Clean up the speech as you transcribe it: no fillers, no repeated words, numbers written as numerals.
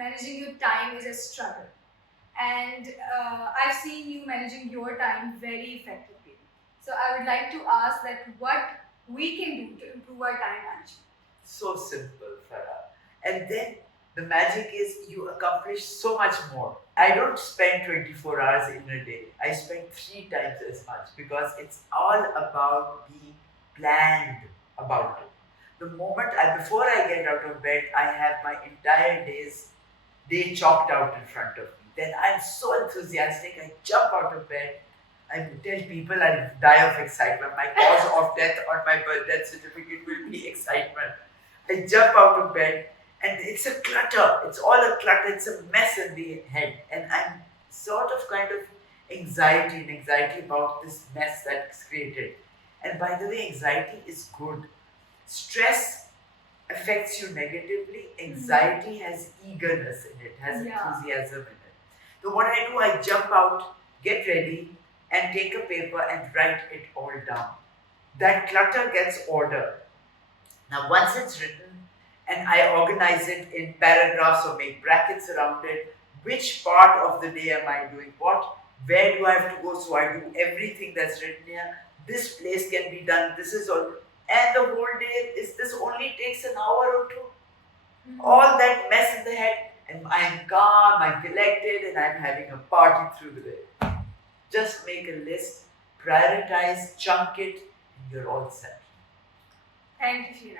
managing your time is a struggle. And I've seen you managing your time very effectively. So I would like to ask that what we can do to improve our time management. So simple, Farah. And then the magic is you accomplish so much more. I don't spend 24 hours in a day. I spend three times as much because it's all about being planned about it. The moment before I get out of bed, I have my entire day chalked out in front of me. Then I'm so enthusiastic, I jump out of bed. I tell people I'll die of excitement. My cause of death on my birth death certificate will be excitement. I jump out of bed and it's a clutter. It's all a clutter. It's a mess in the head. And I'm sort of kind of anxiety about this mess that's created. And by the way, anxiety is good. Stress affects you negatively. Anxiety has eagerness in it, has enthusiasm in it. So what I do, I jump out, get ready, and take a paper and write it all down. That clutter gets order. Now, once it's written, and I organize it in paragraphs or make brackets around it, which part of the day am I doing what? Where do I have to go? So I do everything that's written here. This place can be done. This is all. And the whole day is this only takes an hour or two. All that mess in the head, and I'm calm, I'm collected, and I'm having a party through the day. Just make a list, prioritize, chunk it, and you're all set. Thank you, Shireen.